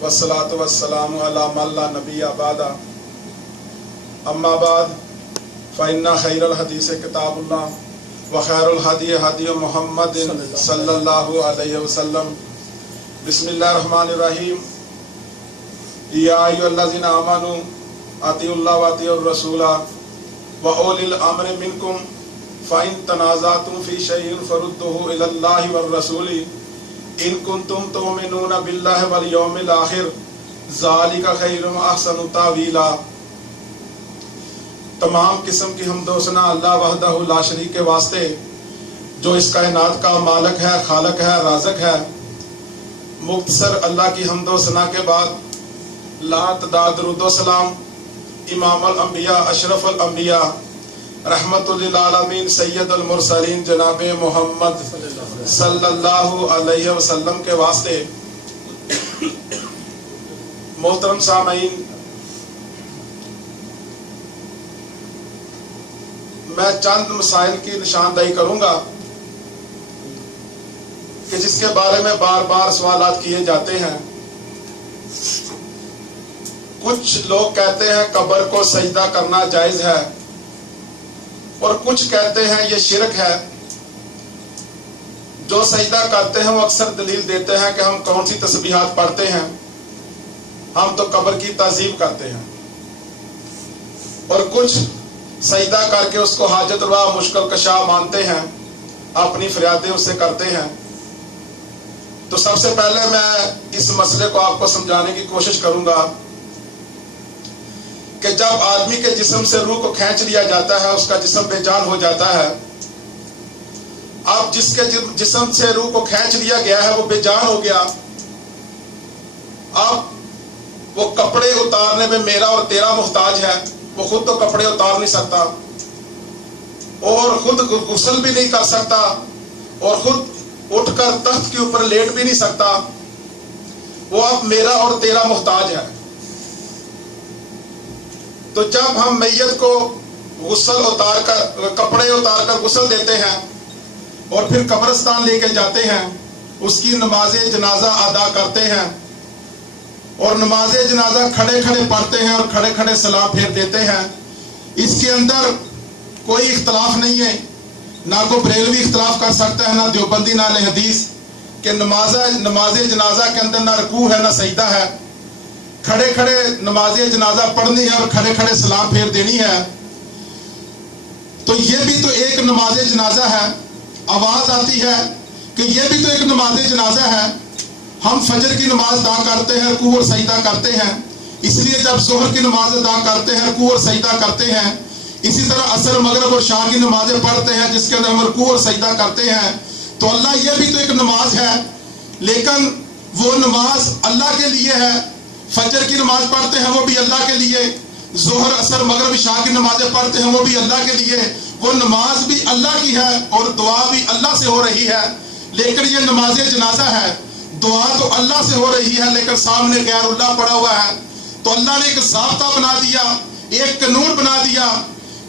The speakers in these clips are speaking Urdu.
والصلاة والسلام على من لا نبي بعد اما بعد فإن خير الحديث كتاب الله وخير الهدي هدي محمد صلى الله عليه وسلم. بسم الله الرحمن الرحيم. يا أيها الذين آمنوا أطيعوا الله وأطيعوا الرسول وأولي الأمر منكم فإن تنازعتم في شيء فردوه إلى الله والرسول ان کنتم تؤمنون باللہ والیوم الآخر ذالک خیر و احسن تاویلا. تمام قسم کی حمد و ثنا اللہ وحدہ لا شریک کے واسطے جو اس کائنات کا مالک ہے، خالق ہے، رازق ہے. مختصر اللہ کی حمد و ثنا کے بعد لا تعداد درود و سلام امام الانبیاء اشرف الانبیاء رحمت للعالمین سید المرسلین جناب محمد صلی اللہ علیہ وسلم کے واسطے. محترم سامعین، میں چند مسائل کی نشاندہی کروں گا کہ جس کے بارے میں بار بار سوالات کیے جاتے ہیں. کچھ لوگ کہتے ہیں قبر کو سجدہ کرنا جائز ہے اور کچھ کہتے ہیں یہ شرک ہے. جو سجدہ کرتے ہیں وہ اکثر دلیل دیتے ہیں کہ ہم کون سی تسبیحات پڑھتے ہیں، ہم تو قبر کی تعظیم کرتے ہیں. اور کچھ سجدہ کر کے اس کو حاجت روا مشکل کشا مانتے ہیں، اپنی فریادیں اس سے کرتے ہیں. تو سب سے پہلے میں اس مسئلے کو آپ کو سمجھانے کی کوشش کروں گا کہ جب آدمی کے جسم سے روح کو کھینچ لیا جاتا ہے، اس کا جسم بے جان ہو جاتا ہے. اب جس کے جسم سے روح کو کھینچ لیا گیا ہے وہ بے جان ہو گیا. اب وہ کپڑے اتارنے میں میرا اور تیرا محتاج ہے. وہ خود تو کپڑے اتار نہیں سکتا اور خود غسل بھی نہیں کر سکتا اور خود اٹھ کر تخت کے اوپر لیٹ بھی نہیں سکتا. وہ اب میرا اور تیرا محتاج ہے. تو جب ہم میت کو غسل اتار کر کپڑے اتار کر غسل دیتے ہیں اور پھر قبرستان لے کے جاتے ہیں، اس کی نماز جنازہ ادا کرتے ہیں اور نماز جنازہ کھڑے کھڑے پڑھتے ہیں اور کھڑے کھڑے سلام پھیر دیتے ہیں. اس کے اندر کوئی اختلاف نہیں ہے، نہ کوئی بریلوی اختلاف کر سکتا ہے، نہ دیوبندی، نہ اہل حدیث، کہ نماز جنازہ کے اندر نہ رکوع ہے نہ سجدہ ہے. کھڑے کھڑے نماز جنازہ پڑھنی ہے اور کھڑے کھڑے سلام پھیر دینی ہے. تو یہ بھی تو ایک نماز جنازہ ہے. آواز آتی ہے کہ یہ بھی تو ایک نماز جنازہ ہے. ہم فجر کی نماز ادا کرتے ہیں، رکوع اور سجدہ کرتے ہیں. اس لیے جب ظہر کی نماز ادا کرتے ہیں، رکوع اور سجدہ کرتے ہیں. اسی طرح عصر، مغرب اور شام کی نمازیں پڑھتے ہیں جس کے اندر ہم رکوع اور سجدہ کرتے ہیں. تو اللہ یہ بھی تو ایک نماز ہے، لیکن وہ نماز اللہ کے لیے ہے. فجر کی نماز پڑھتے ہیں وہ بھی اللہ کے لیے، ظہر، عصر، مغرب، عشاء کی نمازیں پڑھتے ہیں وہ بھی اللہ کے لیے. وہ نماز بھی اللہ کی ہے اور دعا بھی اللہ سے ہو رہی ہے. لیکن یہ نماز جنازہ ہے دعا تو اللہ سے ہو رہی ہے لیکن سامنے غیر اللہ پڑا ہوا ہے، تو اللہ نے ایک ضابطہ بنا دیا، ایک قانون بنا دیا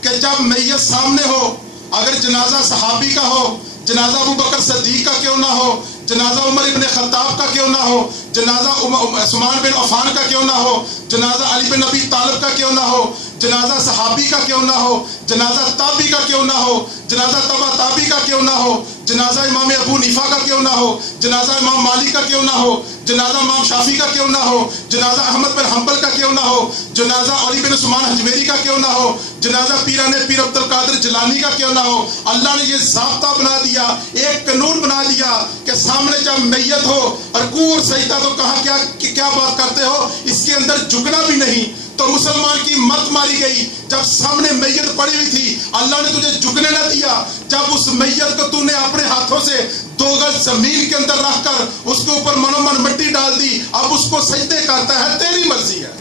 کہ جب میت سامنے ہو، اگر جنازہ صحابی کا ہو، جنازہ ابو بکر صدیق کا کیوں نہ ہو، جنازہ عمر ابن خطاب کا کیوں نہ ہو، جنازہ عثمان بن عفان کا کیوں نہ ہو، جنازہ علی بن ابی طالب کا کیوں نہ ہو، جنازہ صحابی کا کیوں نہ ہو، جنازہ تابعی کا کیوں نہ ہو، جنازہ تبع تابعی کا کیوں نہ ہو، جنازہ امام ابو حنیفہ کا کیوں نہ ہو، جنازہ امام مالک کا کیوں نہ ہو، جنازہ امام شافعی کا کیوں نہ ہو، جنازہ احمد بن حنبل کا کیوں نہ ہو، جنازہ علی بن عثمان حجویری کا کیوں نہ ہو، جنازہ پیران پیر عبد القادر جیلانی کا کیوں نہ ہو۔ اللہ نے یہ ضابطہ بنا دیا، ایک قانون بنا دیا کہ سامنے جب میت ہو، رکوع اور سجدہ تو کہا کیا بات کرتے ہو، اس کے اندر جھکنا بھی نہیں۔ تو مسلمان کی مت ماری گئی، جب سامنے میت پڑی ہوئی تھی اللہ نے تجھے جھکنے نہ دیا، جب اس میت کو تو نے اپنے ہاتھوں سے 2 گز زمین کے اندر رکھ کر اس کے اوپر منومن مٹی ڈال دی، اب اس کو سجدے کرتا ہے، تیری مرضی ہے۔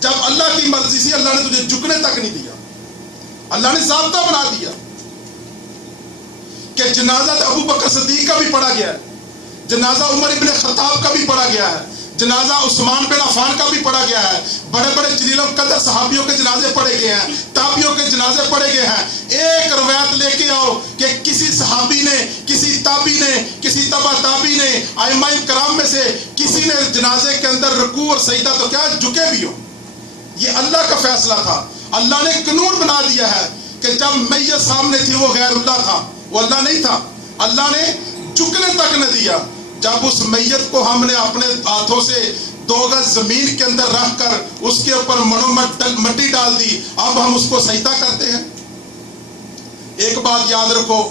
جب اللہ کی مرضی تھی اللہ نے تجھے جھکنے تک نہیں دیا، اللہ نے ضابطہ بنا دیا کہ جنازہ ابو بکر صدیق کا بھی پڑھا گیا ہے، جنازہ عمر ابن خطاب کا بھی پڑھا گیا ہے، جنازہ عثمان بن عفان کا بھی پڑھا گیا ہے، بڑے بڑے جلیل القدر صحابیوں کے جنازے پڑھے گئے ہیں، تابعیوں کے جنازے پڑھے گئے ہیں۔ ایک روایت لے کے آؤ کہ کسی صحابی نے، کسی تابعی نے، کسی تبع تابعی نے، ائمہ کرام میں سے کسی نے جنازے کے اندر رکوع اور سجدہ تو کیا جھکے بھی ہو۔ یہ اللہ کا فیصلہ تھا، اللہ نے قانون بنا دیا ہے کہ جب میت سامنے تھی وہ غیر اللہ تھا، وہ اللہ نہیں تھا، اللہ نے جھکنے تک نہ دیا۔ جب اس میت کو ہم نے اپنے ہاتھوں سے 2 گز زمین کے اندر رکھ کر اس کے اوپر مٹی ڈال دی، اب ہم اس کو سجدہ کرتے ہیں۔ ایک بات یاد رکھو،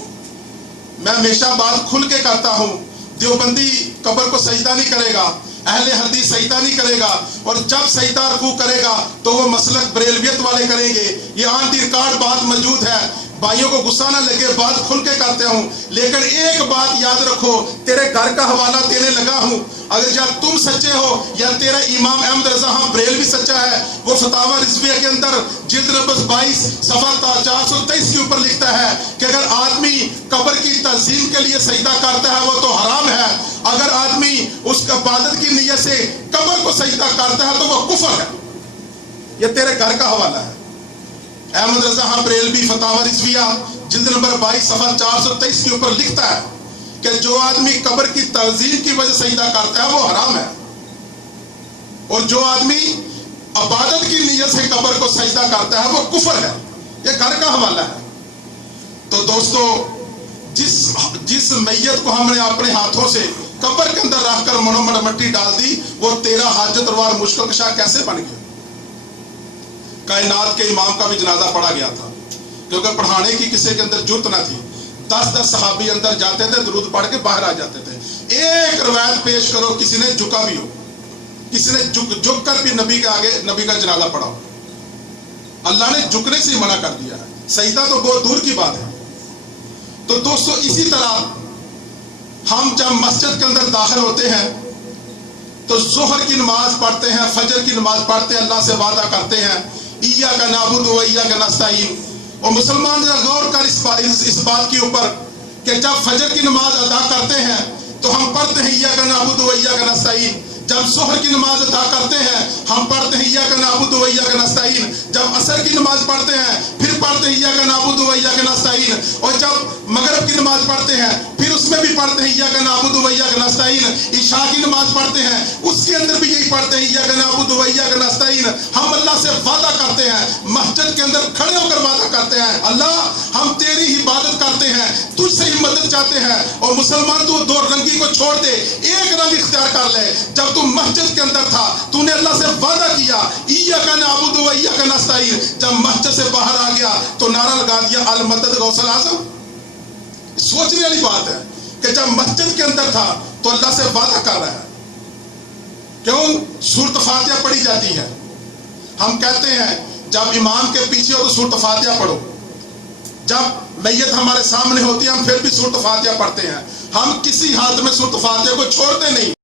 میں ہمیشہ بات کھل کے کرتا ہوں، دیوبندی قبر کو سجدہ نہیں کرے گا، اہل حدیث سجدہ نہیں کرے گا، اور جب سجدہ رکوع کرے گا تو وہ مسلک بریلویت والے کریں گے۔ یہ آن دی ریکارڈ بات موجود ہے، بھائیوں کو غصہ نہ لگے، بات کھل کے کرتے ہوں، لیکن ایک بات یاد رکھو، تیرے گھر کا حوالہ دینے لگا ہوں، اگر یا تم سچے ہو یا تیرا امام احمد رضا خان بریلوی سچا ہے، وہ فتاوی رضویہ کے اندر جلد نمبر 22 صفحہ 423 کے اوپر لکھتا ہے کہ اگر آدمی قبر کی تعظیم کے لیے سجدہ کرتا ہے وہ تو حرام ہے، اگر آدمی اس عبادت کی نیت سے قبر کو سجدہ کرتا ہے تو وہ کفر ہے۔ یہ تیرے گھر کا حوالہ ہے، احمد رضا خان بریلوی فتاوی رضویہ جلد نمبر 22 صفحہ 423 کے اوپر لکھتا ہے کہ جو آدمی قبر کی تعظیم کی وجہ سے سجدہ کرتا ہے وہ حرام ہے، اور جو آدمی عبادت کی نیت سے قبر کو سجدہ کرتا ہے وہ کفر ہے۔ یہ گھر کا حوالہ ہے۔ تو دوستو، جس میت کو ہم نے اپنے ہاتھوں سے قبر کے اندر رکھ کر منومن مٹی ڈال دی، وہ تیرا حاجت روار مشکل کشا کیسے بن گیا؟ کائنات کے امام کا بھی جنازہ پڑھا گیا تھا، کیونکہ پڑھانے کی کسی کے اندر جرت نہ تھی، 10 صحابی اندر جاتے تھے، درود پڑھ کے باہر آ جاتے تھے۔ ایک روایت پیش کرو کسی نے جھکا بھی ہو، کسی نے جھک کر بھی نبی کے آگے نبی کا جنازہ پڑھا ہو۔ اللہ نے جھکنے سے منع کر دیا ہے، سجدہ تو بہت دور کی بات ہے۔ تو دوستو، اسی طرح ہم جب مسجد کے اندر داخل ہوتے ہیں تو ظہر کی نماز پڑھتے ہیں، فجر کی نماز پڑھتے ہیں، اللہ سے وعدہ کرتے ہیں ایاک نعبد و ایاک نستعین۔ اور مسلمان ذرا غور کر اس بات کے اوپر کہ جب فجر کی نماز ادا کرتے ہیں تو ہم پڑھتے ہیں ایاک نعبد و ایاک نستعین، جب ظہر کی نماز ادا کرتے ہیں ہم پڑھتے ہیں ایاک نعبد و ایاک نستعین، جب عصر کی نماز پڑھتے ہیں پھر پڑھتے ہیں ایاک نعبد و ایاک نستعین، اور جب مغرب کی نماز پڑھتے ہیں پھر اس میں بھی پڑھتے ہیں ایاک نعبد و ایاک نستعین، عشاء کی نماز پڑھتے ہیں اس کے اندر بھی یہی پڑھتے ہیں ایاک نعبد و ایاک نستعین۔ ہم اللہ سے وعدہ کرتے ہیں، مسجد کے اندر کھڑے ہو کر وعدہ کرتے ہیں، اللہ ہم تیری ہی عبادت کرتے ہیں، تجھ سے ہی مدد چاہتے ہیں، اور مسلمان تو 2 رنگی کو چھوڑ دے، ایک رنگ اختیار کر لے۔ جب تم مسجد کے اندر تھا تو نے اللہ سے وعدہ کیا ایاک نعبد و ایاک نستعین، جب مسجد سے باہر آ گیا تو نعرہ لگا دیا المدد غوث الاعظم۔ سوچنے والی بات ہے کہ جب مسجد کے اندر تھا تو اللہ سے وعدہ کر رہا ہے۔ کیوں؟ سورۃ فاتحہ پڑھی جاتی ہے، ہم کہتے ہیں جب امام کے پیچھے ہو تو سورۃ فاتحہ پڑھو، جب میت ہمارے سامنے ہوتی ہے ہم پھر بھی سورۃ فاتحہ پڑھتے ہیں، ہم کسی حالت میں سورۃ فاتحہ کو چھوڑتے نہیں۔